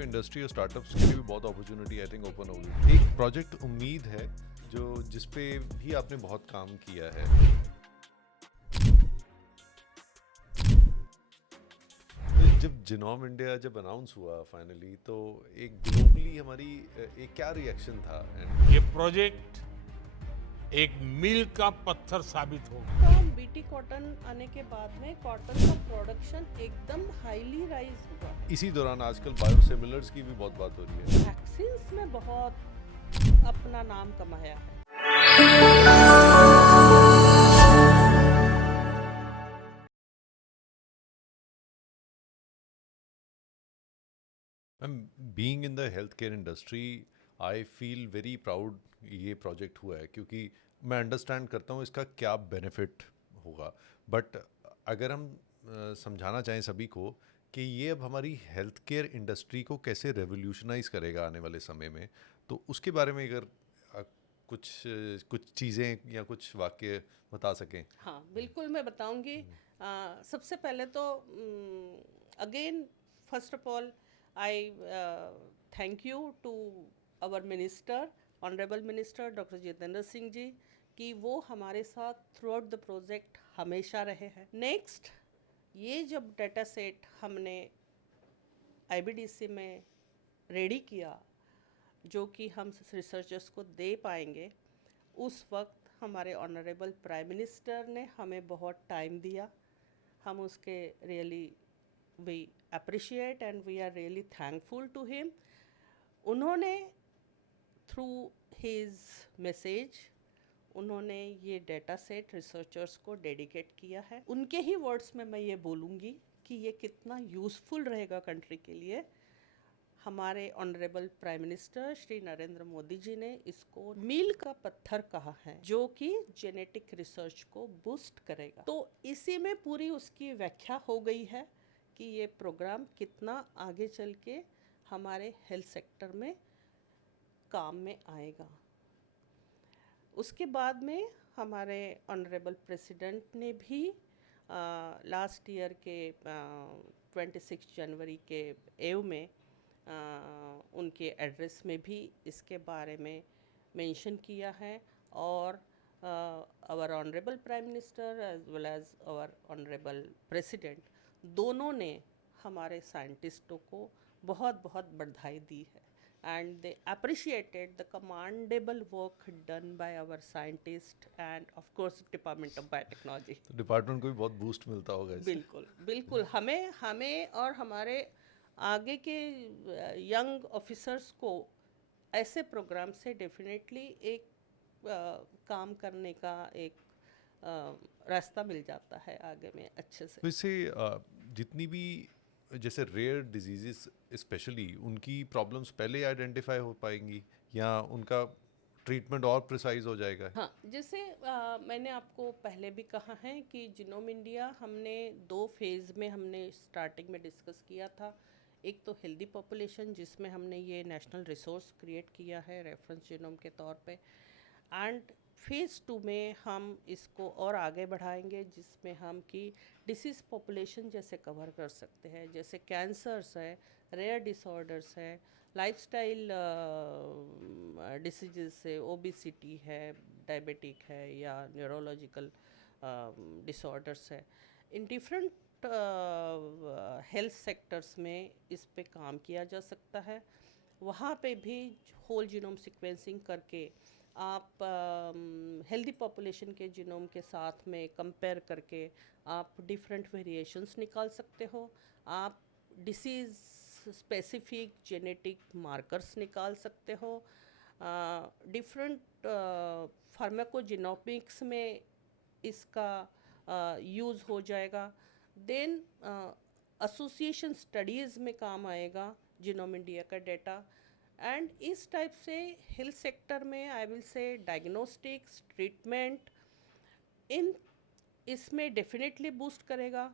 तो इंडस्ट्री और स्टार्टअप्स के लिए भी बहुत अपॉर्चुनिटी आई थिंक ओपन होगी। एक प्रोजेक्ट उम्मीद है जो जिस पे भी आपने बहुत काम किया है। तो जब जिनोम इंडिया जब अनाउंस हुआ फाइनली, तो एक ग्लोबली हमारी एक क्या रिएक्शन था? एंड ये प्रोजेक्ट एक मील का पत्थर साबित होगा। तो बीटी कॉटन आने के बाद में कॉटन का प्रोडक्शन एकदम हाईली राइज हुआ है। इसी दौरान आजकल बायोसिमिलर्स की भी बहुत बात हो रही है। वैक्सीन्स में बहुत अपना नाम कमाया है। Ma'am, being in the health care industry, I feel very proud ये प्रोजेक्ट हुआ है, क्योंकि मैं अंडरस्टैंड करता हूँ इसका क्या बेनिफिट होगा। बट अगर हम समझाना चाहें सभी को कि ये अब हमारी हेल्थ केयर इंडस्ट्री को कैसे रेवोल्यूशनाइज करेगा आने वाले समय में, तो उसके बारे में अगर कुछ चीज़ें या कुछ वाक्य बता सकें। हाँ, बिल्कुल मैं बताऊंगी। सबसे पहले तो again first of all I thank you to our minister, honourable minister doctor Jitendra Singh ji, कि वो हमारे साथ थ्रू आउट द प्रोजेक्ट हमेशा रहे हैं। नेक्स्ट, ये जब डेटा सेट हमने आईबीडीसी में रेडी किया, जो कि हम रिसर्चर्स को दे पाएंगे, उस वक्त हमारे ऑनरेबल प्राइम मिनिस्टर ने हमें बहुत टाइम दिया। हम उसके really we appreciate and we are really thankful to him. उन्होंने थ्रू हिज मैसेज उन्होंने ये डेटा सेट रिसर्चर्स को डेडिकेट किया है। उनके ही वर्ड्स में मैं ये बोलूँगी कि ये कितना यूज़फुल रहेगा कंट्री के लिए। हमारे honourable prime minister Shri Narendra Modi ji ने इसको मील का पत्थर कहा है, जो कि जेनेटिक रिसर्च को बूस्ट करेगा। तो इसी में पूरी उसकी व्याख्या हो गई है कि ये प्रोग्राम कितना आगे चल के हमारे हेल्थ सेक्टर में काम में आएगा। उसके बाद में हमारे ऑनरेबल प्रेसिडेंट ने भी लास्ट ईयर के 26 जनवरी के एव में उनके एड्रेस में भी इसके बारे में मेंशन किया है। और our honourable prime minister as well as our honourable president, दोनों ने हमारे साइंटिस्टों को बहुत बहुत बधाई दी है, and they appreciated the commendable work done by our scientists and of course Department of Biotechnology। तो डिपार्टमेंट को भी बहुत बूस्ट मिलता होगा इससे। बिल्कुल बिल्कुल, हमें और हमारे आगे के यंग ऑफिसर्स को ऐसे प्रोग्राम से डेफिनेटली एक काम करने का एक रास्ता मिल जाता है आगे में अच्छे से। तो इससे जितनी भी जैसे रेयर डिजीजेस स्पेशली, उनकी प्रॉब्लम्स पहले आइडेंटिफाई हो पाएंगी या उनका ट्रीटमेंट और प्रिसाइज हो जाएगा? हाँ, जैसे मैंने आपको पहले भी कहा है कि जिनोम इंडिया हमने 2 फेज़ में हमने स्टार्टिंग में डिस्कस किया था। एक तो हेल्दी पॉपुलेशन, जिसमें हमने ये नेशनल रिसोर्स क्रिएट किया है रेफरेंस जिनोम के तौर पे, एंड फेज़ 2 में हम इसको और आगे बढ़ाएंगे, जिसमें हम की डिसीज़ पॉपुलेशन जैसे कवर कर सकते हैं, जैसे कैंसर्स है, रेयर डिसऑर्डर्स है, लाइफस्टाइल डिसीजेस है, ओबेसिटी है, डायबिटिक है, या न्यूरोलॉजिकल डिसऑर्डर्स है। इन डिफरेंट हेल्थ सेक्टर्स में इस पे काम किया जा सकता है। वहाँ पे भी होल जीनोम सीक्वेंसिंग करके आप हेल्दी पॉपुलेशन के जीनोम के साथ में कंपेयर करके आप डिफरेंट वेरिएशंस निकाल सकते हो। आप डिसीज़ स्पेसिफिक जेनेटिक मार्कर्स निकाल सकते हो। डिफरेंट फार्माकोजिनोमिक्स में इसका यूज़ हो जाएगा। देन एसोसिएशन स्टडीज़ में काम आएगा जिनोम इंडिया का डेटा। एंड इस टाइप से हेल्थ सेक्टर में I will say diagnostics, treatment, इन इसमें डेफिनेटली बूस्ट करेगा।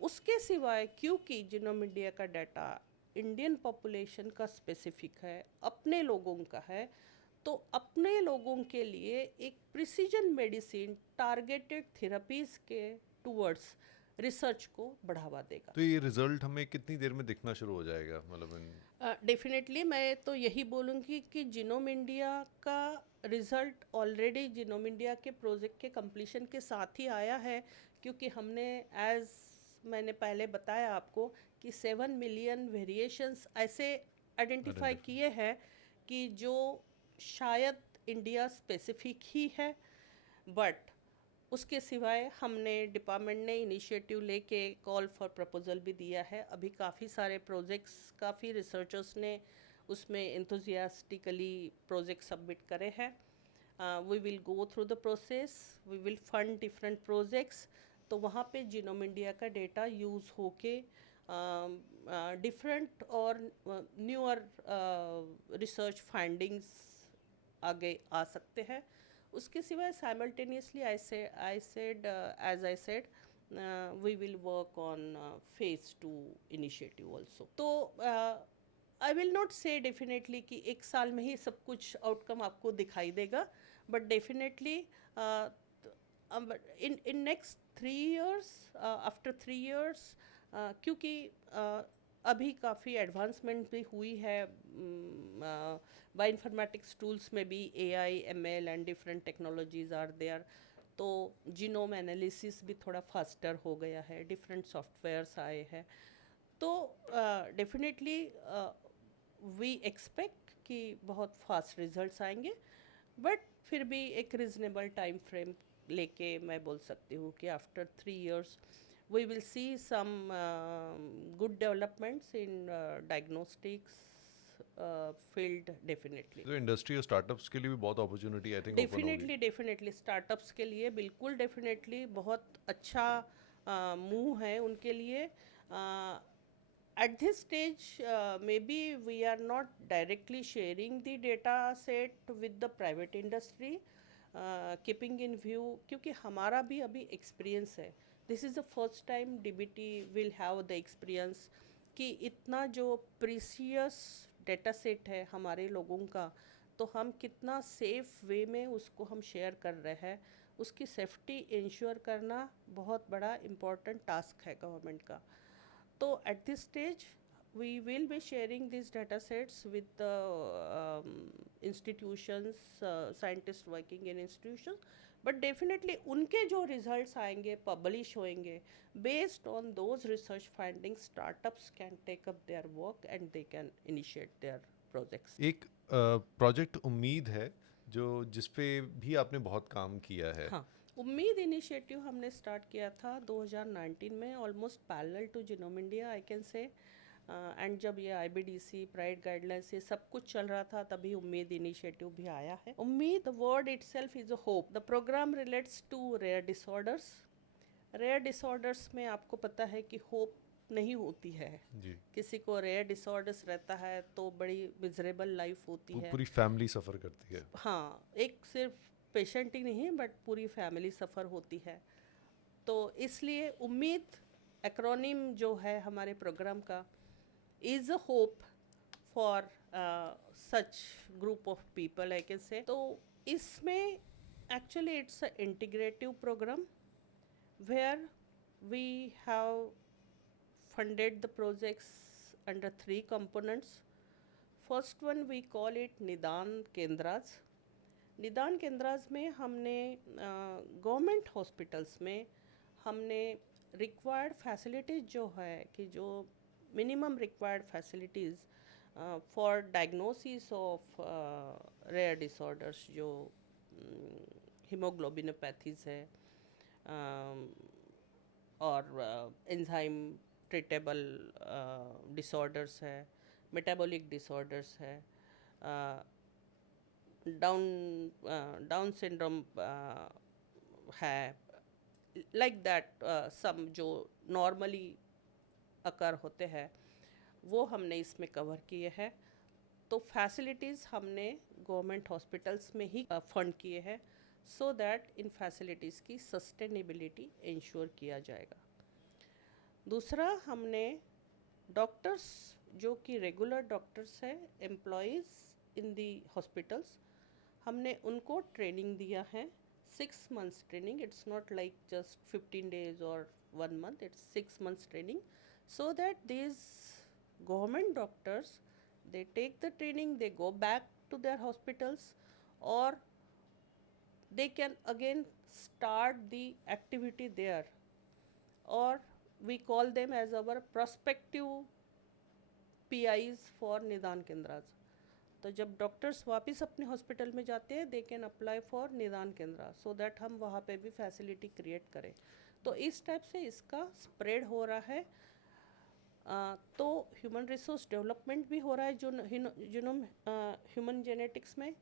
उसके सिवाय क्योंकि जिनोम इंडिया का डाटा इंडियन पॉपुलेशन का स्पेसिफिक है, अपने लोगों का है, तो अपने लोगों के लिए एक प्रिसीजन मेडिसिन, टारगेटेड थेरेपीज़ के टूवर्ड्स रिसर्च को बढ़ावा देगा। तो ये रिजल्ट हमें कितनी देर में दिखना शुरू हो जाएगा, मतलब इन डेफिनेटली मैं तो यही बोलूँगी कि जिनोम इंडिया का रिज़ल्ट ऑलरेडी जिनोम इंडिया के प्रोजेक्ट के कंप्लीशन के साथ ही आया है, क्योंकि हमने एज मैंने पहले बताया आपको कि 7 मिलियन वेरिएशंस ऐसे आइडेंटिफाई किए हैं कि जो शायद इंडिया स्पेसिफिक ही है, बट उसके सिवाय हमने डिपार्टमेंट ने इनिशिएटिव लेके कॉल फॉर प्रपोजल भी दिया है। अभी काफ़ी सारे प्रोजेक्ट्स, काफ़ी रिसर्चर्स ने उसमें एंथुजियास्टिकली प्रोजेक्ट सबमिट करे हैं। We will go through the process, we will fund different projects. तो वहाँ पे जिनोम इंडिया का डेटा यूज़ होके डिफरेंट और न्यूअर रिसर्च फाइंडिंग्स आगे आ सकते हैं। उसके सिवाय simultaneously I said we will work on phase 2 initiative also. तो I will not say definitely कि एक साल में ही सब कुछ आउटकम आपको दिखाई देगा, but definitely in next 3 years, after 3 years, क्योंकि अभी काफ़ी एडवांसमेंट भी हुई है बायोइन्फॉर्मेटिक्स टूल्स में भी, AI, ML and different technologies are there. तो जीनोम एनालिसिस भी थोड़ा फास्टर हो गया है, डिफरेंट सॉफ्टवेयर्स आए हैं। तो डेफिनेटली वी एक्सपेक्ट कि बहुत फास्ट रिजल्ट्स आएंगे, बट फिर भी एक रिजनेबल टाइम फ्रेम लेके मैं बोल सकती हूँ कि after 3 years we will see some good developments in diagnostics field definitely. तो इंडस्ट्री और स्टार्टअप्स के लिए भी बहुत अपॉर्चुनिटी आई थिंक ओपन होगी। डेफिनेटली स्टार्टअप्स के लिए बिल्कुल डेफिनेटली बहुत अच्छा मूव है उनके लिए। At this stage, maybe we are not directly sharing the data set with the private industry, keeping in view, क्योंकि हमारा भी अभी एक्सपीरियंस है। This is the first time DBT will have the experience कि इतना जो प्रीसियस डेटा सेट है हमारे लोगों का, तो हम कितना सेफ वे में उसको हम शेयर कर रहे हैं, उसकी सेफ्टी इंश्योर करना बहुत बड़ा इम्पोर्टेंट टास्क है गवर्नमेंट का। तो at this stage we will be sharing these data sets with the institutions, scientists working in institutions, but definitely उनके जो results आएंगे पब्लिश होंगे, based on those research findings startups can take up their work and they can initiate their projects. एक project उम्मीद है जो जिस पे भी आपने बहुत काम किया है। हाँ, उम्मीद इनिशिएटिव हमने स्टार्ट किया था 2019 में, almost parallel to genome India I can say. And जब ये IBDC प्राइड गाइडलाइंस ये सब कुछ चल रहा था, तभी उम्मीद इनिशिएटिव भी आया है। उम्मीद, the word itself is a hope. The program relates to rare disorders. Rare disorders में आपको पता है कि होप नहीं होती है जी। किसी को रेयर डिसऑर्डर्स रहता है तो बड़ी मिजरेबल लाइफ होती है। पूरी फैमिली सफ़र करती है। हाँ, एक सिर्फ पेशेंट ही नहीं बट पूरी फैमिली सफ़र होती है। तो इसलिए उम्मीद एक्रोनिम जो है हमारे प्रोग्राम का is a hope for such group of people I can say. तो इसमें actually it's a integrative program where we have funded the projects under 3 components. First one we call it Nidan Kendras. निदान केंद्रास में हमने government hospitals में हमने required facilities जो है कि जो minimum required facilities for diagnosis of rare disorders, जो हीमोग्लोबिनोपैथीज़ है और एंजाइम ट्रीटेबल डिसऑर्डर्स है, मेटाबॉलिक डिसऑर्डर्स है, डाउन सिंड्रोम है, लाइक दैट सम जो नॉर्मली अकर होते हैं वो हमने इसमें कवर किए हैं। तो फैसिलिटीज़ हमने गवर्नमेंट हॉस्पिटल्स में ही फंड किए हैं सो दैट इन फैसिलिटीज़ की सस्टेनेबिलिटी इंश्योर किया जाएगा। दूसरा, हमने डॉक्टर्स जो कि रेगुलर डॉक्टर्स हैं, एम्प्लॉयज़ इन दी हॉस्पिटल्स, हमने उनको ट्रेनिंग दिया है, 6 months training. It's not like just 15 days और 1 month, it's 6 months training, so that these government doctors, they take the training, they go back to their hospitals, or they can again start the activity there, or we call them as our prospective PIs for निदान केंद्रास. तो जब doctors वापस अपने hospital में जाते हैं, they can apply for निदान केंद्र, सो दैट हम वहाँ पे भी फैसिलिटी क्रिएट करें. तो इस टाइप से इसका स्प्रेड हो रहा है. तो ह्यूमन रिसोर्स डेवलपमेंट भी हो रहा है जो ह्यूमन जेनेटिक्स में.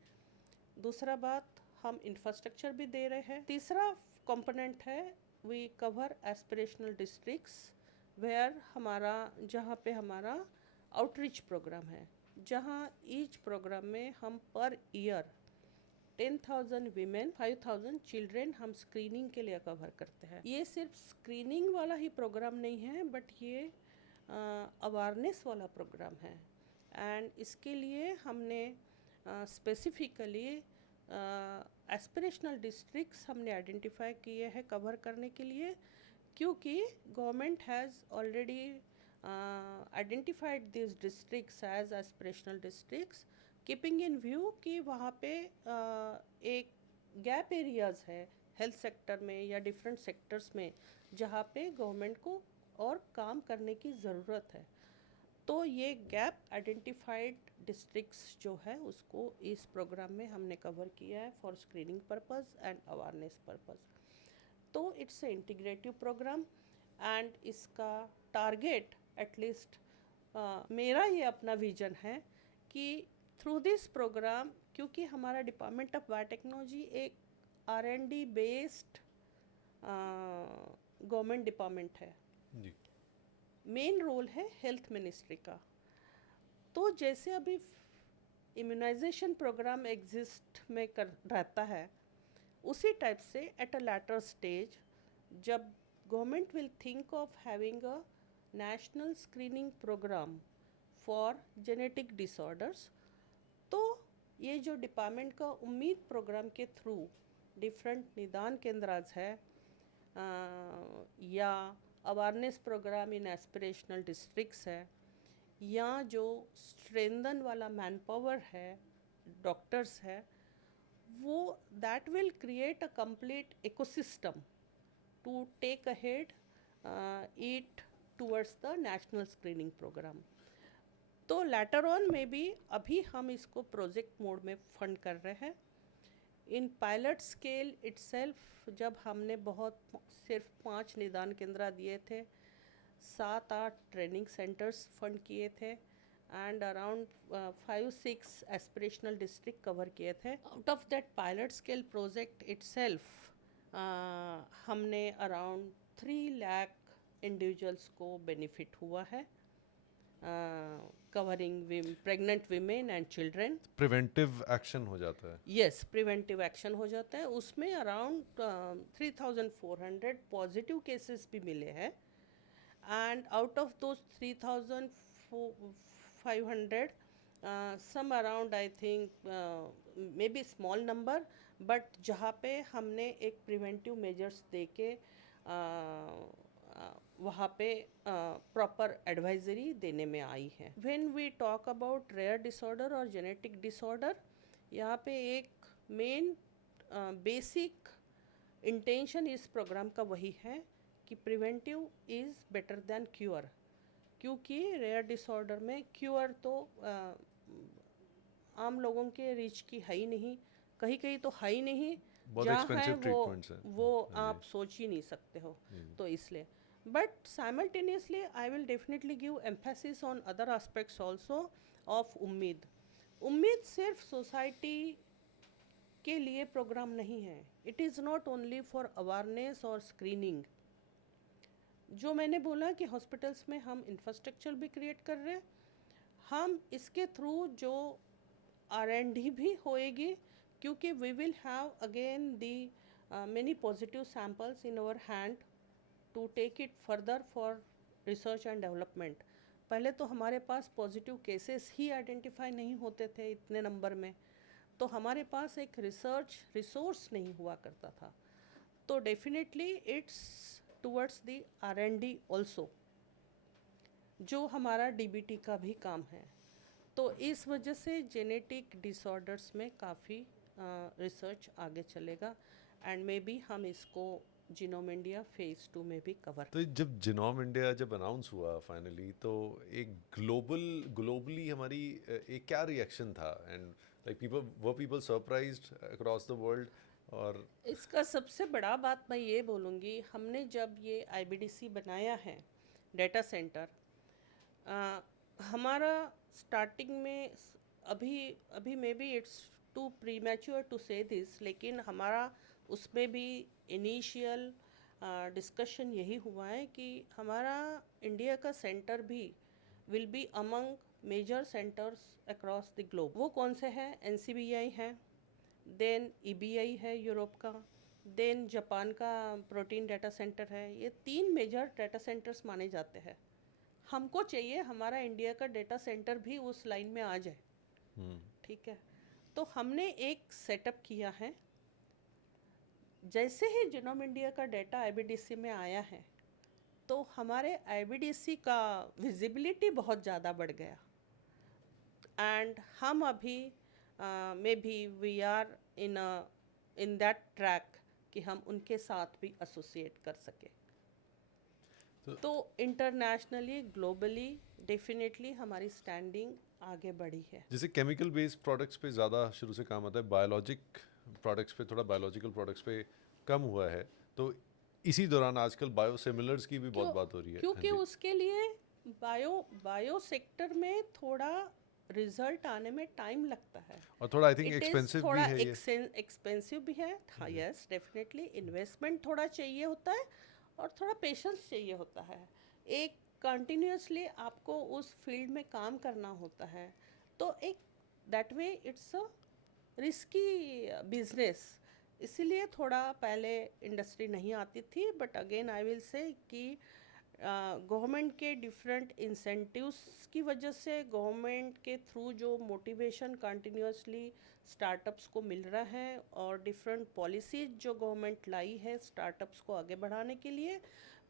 दूसरा बात, हम इंफ्रास्ट्रक्चर भी दे रहे हैं. तीसरा कंपोनेंट है, we cover aspirational districts, where हमारा जहाँ पे हमारा आउटरीच प्रोग्राम है, जहाँ ईच प्रोग्राम में हम पर ईयर 10,000 वीमेन, 5,000 चिल्ड्रेन हम स्क्रीनिंग के लिए कवर करते हैं. ये सिर्फ स्क्रीनिंग वाला ही प्रोग्राम नहीं है, बट ये अवेयरनेस वाला प्रोग्राम है. एंड इसके लिए हमने स्पेसिफिकली एस्पिरेशनल डिस्ट्रिक्ट्स हमने आइडेंटिफाई किए हैं कवर करने के लिए, क्योंकि government has already identified these districts as aspirational districts, keeping in view कि वहाँ पे एक गैप एरियाज़ है हेल्थ सेक्टर में या डिफरेंट सेक्टर्स में, जहाँ पे गवर्नमेंट को और काम करने की ज़रूरत है. तो ये गैप आइडेंटिफाइड डिस्ट्रिक्ट्स जो है उसको इस प्रोग्राम में हमने कवर किया है for screening purpose and awareness purpose. तो it's a integrative program, and इसका टारगेट एटलीस्ट मेरा ये अपना विजन है कि थ्रू दिस प्रोग्राम, क्योंकि हमारा डिपार्टमेंट ऑफ बायोटेक्नोलॉजी एक R&D बेस्ड गवर्नमेंट डिपार्टमेंट है. मेन रोल है हेल्थ मिनिस्ट्री का. तो जैसे अभी इम्यूनाइजेशन प्रोग्राम एग्जिस्ट में कर रहता है, उसी टाइप से एट अ लेटर स्टेज जब government will think of having a national screening program for genetic disorders, तो ये जो डिपार्टमेंट का उम्मीद प्रोग्राम के थ्रू डिफरेंट निदान केंद्राज है या अवेयरनेस प्रोग्राम इन एस्पिरेशनल डिस्ट्रिक्ट्स है, या जो स्ट्रेंथन वाला मैन पावर है, डॉक्टर्स है, वो that will create a complete ecosystem to take ahead it towards the national screening program. तो later on में भी अभी हम इसको प्रोजेक्ट मोड में फंड कर रहे हैं. इन पायलट स्केल इटसेल्फ जब हमने सिर्फ 5 निदान केंद्र दिए थे, 7-8 ट्रेनिंग सेंटर्स फंड किए थे, and around 5-6 aspirational district cover किए थे. Out of that pilot scale project itself हमने अराउंड 3 लाख इंडिविजुअल्स को बेनिफिट हुआ है, covering pregnant women and children. Preventive action हो जाता है. यस, प्रिवेंटिव एक्शन हो जाता है. उसमें अराउंड 3,400 पॉजिटिव केसेस भी मिले हैं, and out of those 3,500 some around I think maybe small number, but जहाँ पे हमने एक प्रिवेंटिव मेजर्स दे के वहाँ पे प्रॉपर एडवाइजरी देने में आई है. When we talk about rare disorder और जेनेटिक डिसऑर्डर, यहाँ पे एक मेन बेसिक इंटेंशन इस प्रोग्राम का वही है कि preventive is better than cure, क्योंकि रेयर डिसऑर्डर में क्योर तो आम लोगों के रीच की है ही नहीं, कहीं कहीं तो है ही नहीं, जहाँ है वो आप सोच ही नहीं सकते हो. तो इसलिए, but simultaneously I will definitely give emphasis on other aspects also of उम्मीद. उम्मीद सिर्फ सोसाइटी के लिए प्रोग्राम नहीं है, it is not only for awareness और स्क्रीनिंग. जो मैंने बोला कि हॉस्पिटल्स में हम इंफ्रास्ट्रक्चर भी क्रिएट कर रहे हैं, हम इसके थ्रू जो R&D भी होएगी, क्योंकि we will have again the many positive samples in our hand to take it further for research and development. पहले तो हमारे पास पॉजिटिव केसेस ही आइडेंटिफाई नहीं होते थे इतने नंबर में, तो हमारे पास एक रिसर्च रिसोर्स नहीं हुआ करता था. तो definitely it's towards the R&D also, जो हमारा DBT का भी काम है। तो इस वजह से जेनेटिक डिसऑर्डर्स में काफ़ी रिसर्च आगे चलेगा, एंड मे बी हम इसको जीनोम इंडिया फेज़ 2 में भी कवर। तो जब जिनोम इंडिया जब अनाउंस हुआ फाइनली, तो एक ग्लोबली हमारी एक क्या रिएक्शन था, and like people surprised across the world? और इसका सबसे बड़ा बात मैं ये बोलूँगी, हमने जब ये IBDC बनाया है डेटा सेंटर, हमारा स्टार्टिंग में अभी may be it's too premature to say this, लेकिन हमारा उसमें भी इनिशियल डिस्कशन यही हुआ है कि हमारा इंडिया का सेंटर भी will be among major centres across the globe. वो कौन से हैं? NCBI है, देन EBI है यूरोप का, देन जापान का प्रोटीन डाटा सेंटर है। ये 3 मेजर डाटा सेंटर्स माने जाते हैं। हमको चाहिए हमारा इंडिया का डेटा सेंटर भी उस लाइन में आ जाए, ठीक है। तो हमने एक सेटअप किया है। जैसे ही जीनोम इंडिया का डेटा IBDC में आया है, तो हमारे IBDC का विजिबिलिटी बहुत ज़्यादा बढ़ गया, एंड हम अभी may be we are in that track कि हम उनके साथ भी एसोसिएट कर सके। तो इंटरनेशनली ग्लोबली डेफिनेटली हमारी स्टैंडिंग आगे बढ़ी है। जैसे केमिकल बेस्ड प्रोडक्ट्स पे ज़्यादा शुरू से काम आता है, बायोलॉजिक प्रोडक्ट्स पे थोड़ा, बायोलॉजिकल प्रोडक्ट्स पे कम हुआ है, तो इसी दौरान आजकल बायोसिमिलर्स की भी बहुत बात हो रही है। क्योंकि हाँ जी। उसके लिए बायो सेक्टर में थोड़ा रिजल्ट आने में टाइम लगता है, और थोड़ा I think it is expensive भी थोड़ा है ये। एक्सपेंसिव भी है। हाँ, यस डेफिनेटली इन्वेस्टमेंट थोड़ा चाहिए होता है और थोड़ा पेशेंस चाहिए होता है। एक कंटिन्यूसली आपको उस फील्ड में काम करना होता है, तो एक that way it's a risky business. इसीलिए थोड़ा पहले इंडस्ट्री नहीं आती थी, बट अगेन आई विल से कि गवर्नमेंट के डिफरेंट इंसेंटिव्स की वजह से, गवर्नमेंट के थ्रू जो मोटिवेशन कंटिन्यूसली स्टार्टअप्स को मिल रहा है, और डिफरेंट पॉलिसीज जो गवर्नमेंट लाई है स्टार्टअप्स को आगे बढ़ाने के लिए,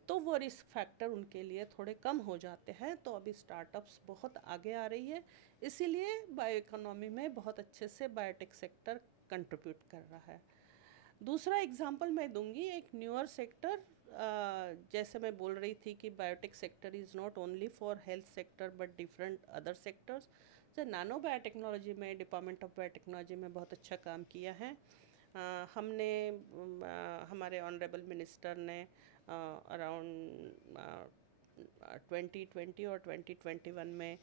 तो वो रिस्क फैक्टर उनके लिए थोड़े कम हो जाते हैं। तो अभी स्टार्टअप्स बहुत आगे आ रही है, इसीलिए बायो इकोनॉमी में बहुत अच्छे से बायोटेक सेक्टर कंट्रीब्यूट कर रहा है। दूसरा एग्जांपल मैं दूंगी, एक न्यूअर सेक्टर, जैसे मैं बोल रही थी कि biotech sector is not only for health sector but different other sectors. जैसे नैनो बायोटेक्नोलॉजी में डिपार्टमेंट ऑफ बायोटेक्नोलॉजी में बहुत अच्छा काम किया है। हमने हमारे ऑनरेबल मिनिस्टर ने अराउंड 2020 और 2021 में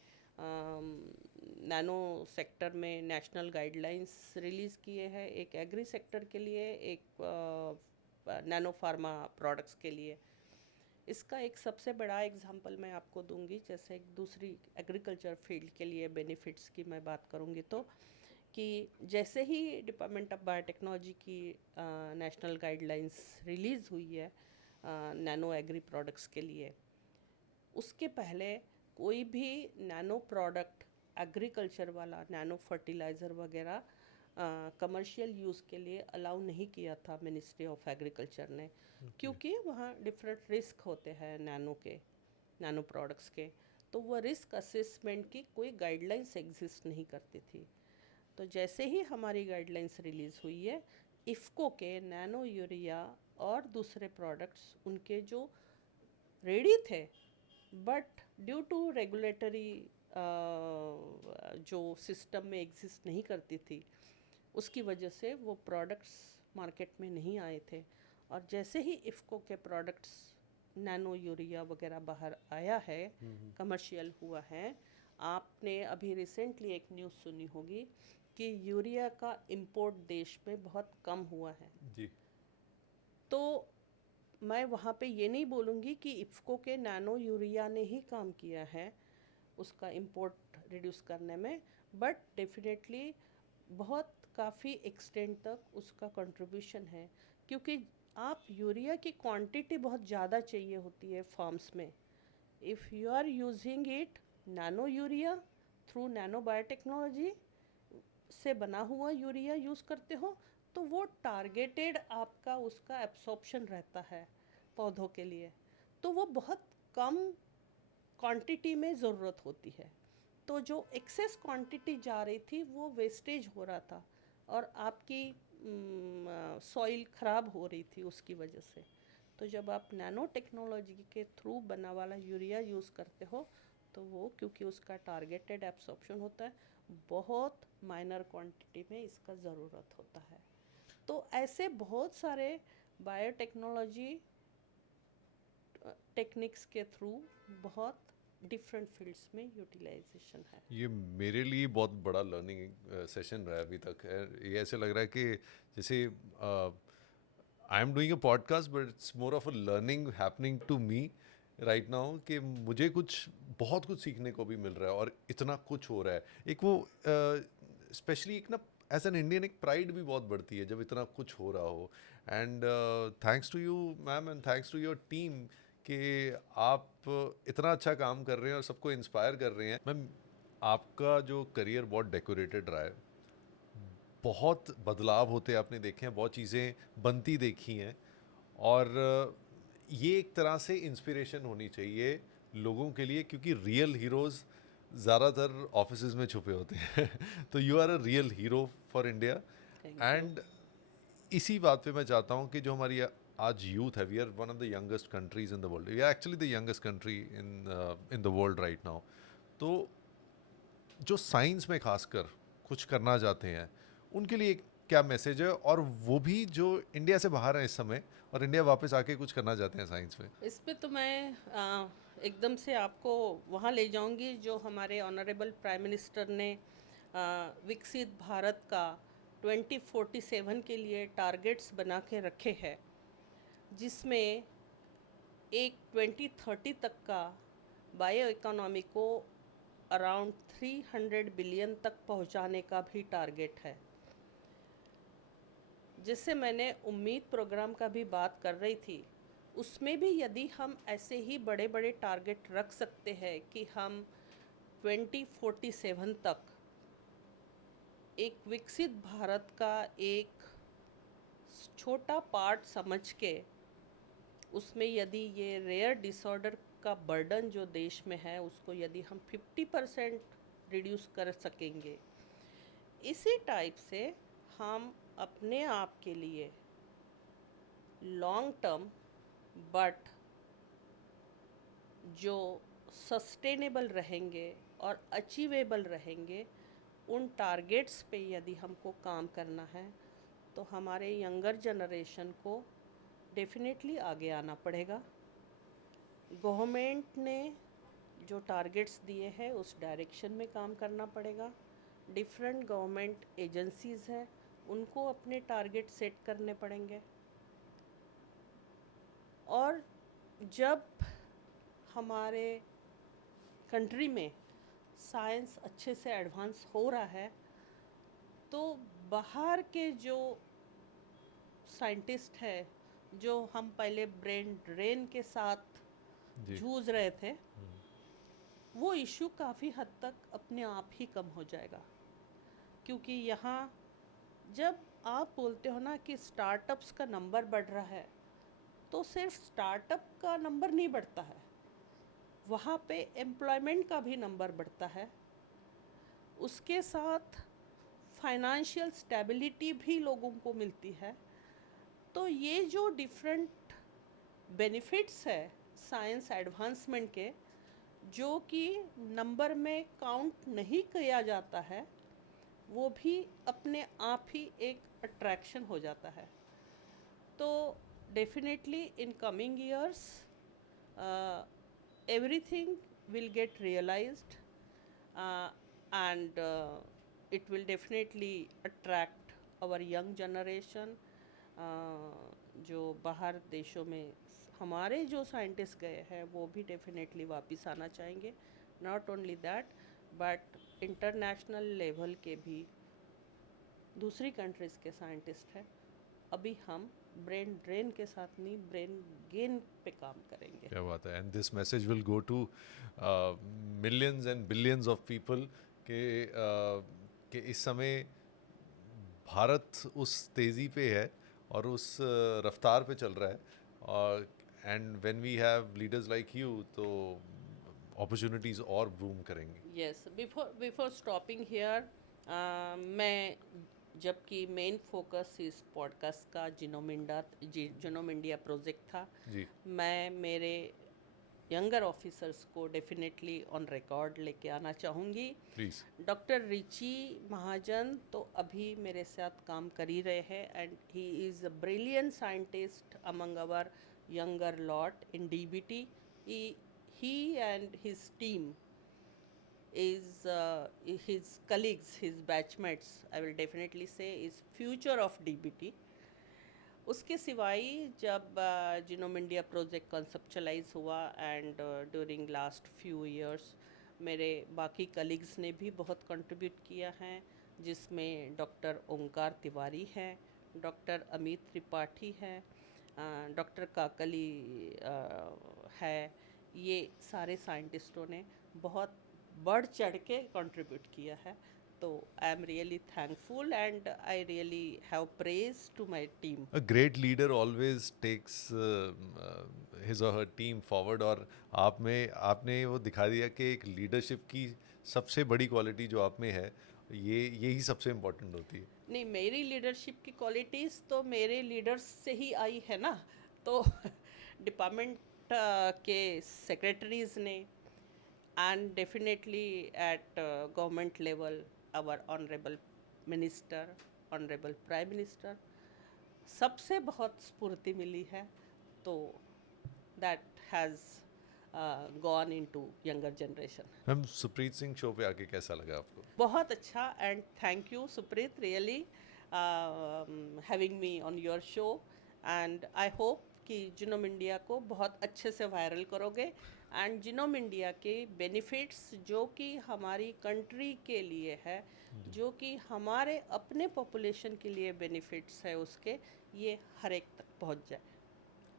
नैनो सेक्टर में नेशनल गाइडलाइंस रिलीज़ किए हैं, एक एग्री सेक्टर के लिए, एक नैनो फार्मा प्रोडक्ट्स के लिए। इसका एक सबसे बड़ा एग्जांपल मैं आपको दूंगी, जैसे एक दूसरी एग्रीकल्चर फील्ड के लिए बेनिफिट्स की मैं बात करूंगी, तो कि जैसे ही डिपार्टमेंट ऑफ बायोटेक्नोलॉजी की नेशनल गाइडलाइंस रिलीज़ हुई है नैनो एग्री प्रोडक्ट्स के लिए, उसके पहले कोई भी नैनो प्रोडक्ट एग्रीकल्चर वाला, नैनो फर्टिलाइज़र वगैरह कमर्शियल यूज़ के लिए अलाउ नहीं किया था मिनिस्ट्री ऑफ एग्रीकल्चर ने, क्योंकि वहाँ डिफरेंट रिस्क होते हैं नैनो प्रोडक्ट्स के। तो वो रिस्क असेसमेंट की कोई गाइडलाइंस एग्जिस्ट नहीं करती थी। तो जैसे ही हमारी गाइडलाइंस रिलीज़ हुई है, इफ़को के नैनो यूरिया और दूसरे प्रोडक्ट्स उनके जो रेडी थे, बट ड्यू टू रेगुलेटरी जो सिस्टम में एग्जिस्ट नहीं करती थी, उसकी वजह से वो प्रोडक्ट्स मार्केट में नहीं आए थे। और जैसे ही इफ़को के प्रोडक्ट्स नैनो यूरिया वगैरह बाहर आया है, कमर्शियल हुआ है, आपने अभी रिसेंटली एक न्यूज़ सुनी होगी कि यूरिया का इंपोर्ट देश में बहुत कम हुआ है। जी। तो मैं वहाँ पे ये नहीं बोलूँगी कि इफ़को के नैनो यूरिया ने ही काम किया है उसका इंपोर्ट रिड्यूस करने में, बट डेफिनेटली बहुत काफ़ी एक्सटेंट तक उसका कंट्रीब्यूशन है, क्योंकि आप यूरिया की क्वांटिटी बहुत ज़्यादा चाहिए होती है फार्म्स में। If you are using it nano urea through nano biotechnology से बना हुआ यूरिया यूज़ करते हो, तो वो टारगेटेड आपका उसका एब्सॉर्प्शन रहता है, पौधों के लिए, तो वो बहुत कम क्वांटिटी में ज़रूरत होती है। तो जो एक्सेस क्वांटिटी जा रही थी वो वेस्टेज हो रहा था और आपकी सॉइल ख़राब हो रही थी उसकी वजह से। तो जब आप नैनो टेक्नोलॉजी के थ्रू बना वाला यूरिया यूज़ करते हो तो वो, क्योंकि उसका टारगेटेड एब्सॉर्प्शन होता है, बहुत माइनर क्वांटिटी में इसका ज़रूरत होता है। तो ऐसे बहुत सारे बायोटेक्नोलॉजी टेक्निक्स के थ्रू बहुत डिफरेंट फील्ड्स में यूटिलाइजेशन है। ये मेरे लिए बहुत बड़ा लर्निंग सेशन रहा है अभी तक। ये ऐसे लग रहा है कि जैसे I am doing a podcast but it's more of a learning happening to me right now, कि मुझे बहुत कुछ सीखने को भी मिल रहा है और इतना कुछ हो रहा है। एक वो स्पेशली एक ना एज एन इंडियन एक प्राइड भी बहुत बढ़ती है जब इतना कुछ हो रहा हो। And thanks to you ma'am and thanks to your team कि आप इतना अच्छा काम कर रहे हैं और सबको इंस्पायर कर रहे हैं। मैम, आपका जो करियर बहुत डेकोरेटेड रहा है, बहुत बदलाव होते आपने देखे हैं, बहुत चीज़ें बनती देखी हैं, और ये एक तरह से इंस्पिरेशन होनी चाहिए लोगों के लिए, क्योंकि रियल हीरोज़ ज़्यादातर ऑफिसेज में छुपे होते हैं तो you are a real hero for India. Thank you. And इसी बात पे मैं चाहता हूँ कि जो हमारी आज यूथ है, we are one of the youngest countries in the world, we are actually the youngest country in the world right now. तो जो साइंस में खासकर कुछ करना चाहते हैं उनके लिए क्या मैसेज है, और वो भी जो इंडिया से बाहर हैं इस समय और इंडिया वापस आके कुछ करना चाहते हैं साइंस में? इस पे तो मैं एकदम से आपको वहाँ ले जाऊंगी जो हमारे ऑनरेबल प्राइम मिनिस्टर ने विकसित भारत का 2047 के लिए टारगेट्स बना के रखे हैं, जिसमें एक 2030 तक का बायो इकोनॉमी को अराउंड 300 बिलियन तक पहुंचाने का भी टारगेट है। जिससे मैंने उम्मीद प्रोग्राम का भी बात कर रही थी, उसमें भी यदि हम ऐसे ही बड़े बड़े टारगेट रख सकते हैं कि हम 2047 तक एक विकसित भारत का एक छोटा पार्ट समझ के, उसमें यदि ये रेयर डिसऑर्डर का बर्डन जो देश में है उसको यदि हम 50% रिड्यूस कर सकेंगे, इसी टाइप से हम अपने आप के लिए लॉन्ग टर्म बट जो सस्टेनेबल रहेंगे और अचीवेबल रहेंगे, उन टारगेट्स पे यदि हमको काम करना है तो हमारे यंगर जनरेशन को डेफिनेटली आगे आना पड़ेगा। गवर्नमेंट ने जो टारगेट्स दिए हैं उस डायरेक्शन में काम करना पड़ेगा। डिफरेंट गवर्नमेंट एजेंसीज़ हैं, उनको अपने टारगेट सेट करने पड़ेंगे। और जब हमारे कंट्री में साइंस अच्छे से एडवांस हो रहा है तो बाहर के जो साइंटिस्ट है, जो हम पहले ब्रेन ड्रेन के साथ जी। जूझ रहे थे, वो इशू काफ़ी हद तक अपने आप ही कम हो जाएगा। क्योंकि यहाँ जब आप बोलते हो ना कि स्टार्टअप्स का नंबर बढ़ रहा है, तो सिर्फ स्टार्टअप का नंबर नहीं बढ़ता है, वहाँ पे एम्प्लॉयमेंट का भी नंबर बढ़ता है। उसके साथ फाइनेंशियल स्टेबिलिटी भी लोगों को मिलती है। तो ये जो डिफरेंट बेनिफिट्स है साइंस एडवांसमेंट के, जो कि नंबर में काउंट नहीं किया जाता है, वो भी अपने आप ही एक अट्रैक्शन हो जाता है। तो definitely in coming years everything will get realized and it will definitely attract our young generation। जो बाहर देशों में हमारे जो साइंटिस्ट गए हैं वो भी डेफिनेटली वापस आना चाहेंगे। Not only that but international level के भी दूसरी कंट्रीज़ के साइंटिस्ट हैं। अभी हम ब्रेन ड्रेन के साथ नहीं, ब्रेन गेन पे काम करेंगे। क्या बात है। And this message will go to millions and billions of people के इस समय भारत उस तेज़ी पे है और उस रफ्तार पे चल रहा है, और and when we have leaders like you तो अपॉर्चुनिटीज और बूम करेंगी. यस, बिफोर स्टॉपिंग हियर, मैं, जबकि मेन फोकस इस पॉडकास्ट का जिनोम इंडिया प्रोजेक्ट था, जी. मैं मेरे यंगर ऑफिसर्स को डेफिनेटली ऑन रिकॉर्ड लेके आना चाहूँगी. प्लीज. डॉक्टर रिची महाजन तो अभी मेरे साथ काम कर ही रहे हैं, and he is a brilliant scientist among our younger lot in DBT. He and his team is his colleagues, his batchmates, I will definitely say, is future of DBT. उसके सिवाय जब जिनोम इंडिया प्रोजेक्ट कॉन्सेप्चुलाइज हुआ and during last few years मेरे बाकी colleagues ने भी बहुत contribute किया है, जिसमें डॉक्टर ओंकार तिवारी हैं, डॉक्टर अमित त्रिपाठी हैं, डॉक्टर काकली है. ये सारे साइंटिस्टों ने बहुत बढ़ चढ़ के कंट्रीब्यूट किया है. तो I am really thankful and I really have praise to my team. A great leader always takes his or her team forward. और आपने वो दिखा दिया कि एक लीडरशिप की सबसे बड़ी क्वालिटी जो आप में है, यही सबसे इम्पोर्टेंट होती है. नहीं, मेरी लीडरशिप की क्वालिटीज़ तो मेरे लीडर्स से ही आई है ना. तो डिपार्टमेंट के सेक्रेटरीज ने, and definitely at government level our honourable minister, honourable prime minister, सबसे बहुत स्फूर्ति मिली है. तो that has gone into younger generation. Ma'am, Supreet Singh show पे आके कैसा लगा आपको? बहुत अच्छा, and thank you Supreet, really having me on your show. And I hope कि जिनोम इंडिया को बहुत अच्छे से वायरल करोगे, एंड जिनोम इंडिया के बेनिफिट्स जो कि हमारी कंट्री के लिए है, जो कि हमारे अपने पॉपुलेशन के लिए बेनिफिट्स है, उसके ये हर एक तक पहुंच जाए.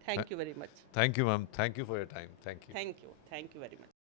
Thank you very much. Thank you ma'am, thank you for your time. Thank you. Thank you very much.